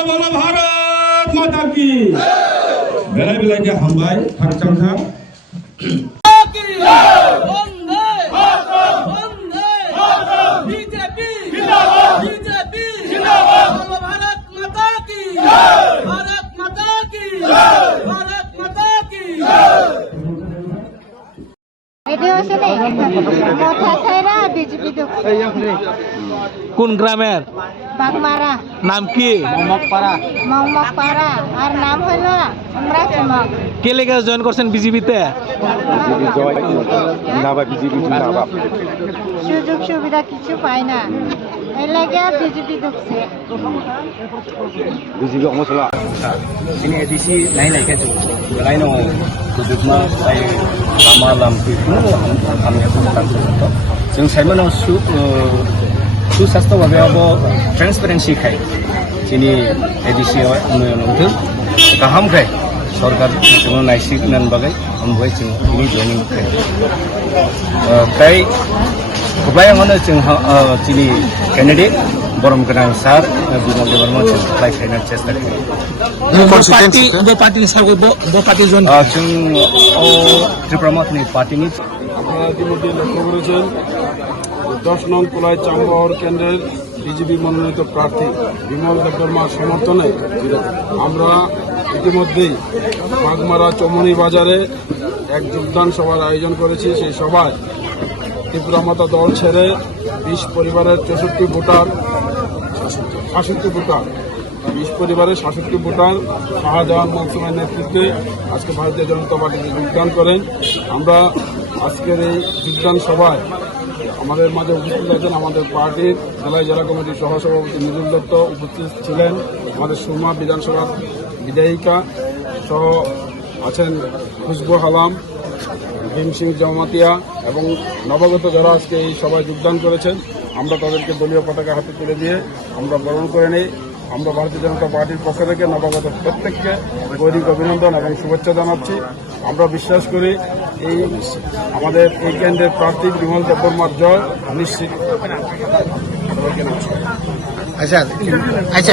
बोलो बोलो भारत माता की बेलाय बेलाय के हामबाय थांचांखा কোন গ্রামের বাগমারা নাম কি? মংমকপাড়া আর নাম হলো আমরা চমক কে লেগে জয়েন করছেন বিজেপিতে? সুযোগ সুবিধা কিছু পায় না এই লাগে বিজেপি ঢুকছে ini edisi lain lagi tu lain orang kudutma saya malam itu kami akan tu जों साइमन सु सास्थ माबायावबो ट्रान्सपेरेन्सि खाय जोंनि एडिसियाव नुदों गाहामखाय सरकार जों नायसिगोन बागै ओमफ्राय जों बिनि जयनिं खाय फ्राय गोबाङानो जोंहा जोंनि केन्डिडेट बरम गोनां सार बिमल देबरमोन जों एप्लाइ खालामनो सेस्था त्रिपुरामतनि पार्टीनि আপনারা ইতিমধ্যে লক্ষ্য করেছেন 10 নং কোলাই চাম্বাহর কেন্দ্রের বিজেপি মনোনীত প্রার্থী বিমল দেববর্মার সমর্থনে আমরা ইতিমধ্যেই বাগমারা চমনি বাজারে এক যোগদান সভার আয়োজন করেছি। সেই সভায় ত্রিপুরা মাতা দল ছেড়ে 20 পরিবারের 66 ভোটার 20 পরিবারের 66 ভোটার শাহজাহান মনসুমের নেতৃত্বে আজকে ভারতীয় জনতা পার্টিতে যোগদান করেন। আমরা আজকের এই যোগদান সভায় আমাদের মাঝে উপস্থিত আছেন আমাদের পার্টির জেলা জেলা কমিটির সহসভাপতি মৃদুল দত্ত উপস্থিত ছিলেন, আমাদের সুরমা বিধানসভার বিধায়িকা সহ আছেন খুশবু আলম, ভীম সিং জমাতিয়া এবং নবাগত যারা আজকে এই সভায় যোগদান করেছেন আমরা তাদেরকে দলীয় পতাকা হাতে তুলে দিয়ে আমরা বরণ করে নিই। আমরা ভারতীয় জনতা পার্টির পক্ষ থেকে নবাগত প্রত্যেককে গৈরিক অভিনন্দন এবং শুভেচ্ছা জানাচ্ছি। আমরা বিশ্বাস করি এই আমাদের এই কেন্দ্রের প্রার্থী বিমল দেববর্মার জয় নিশ্চিত। আচ্ছা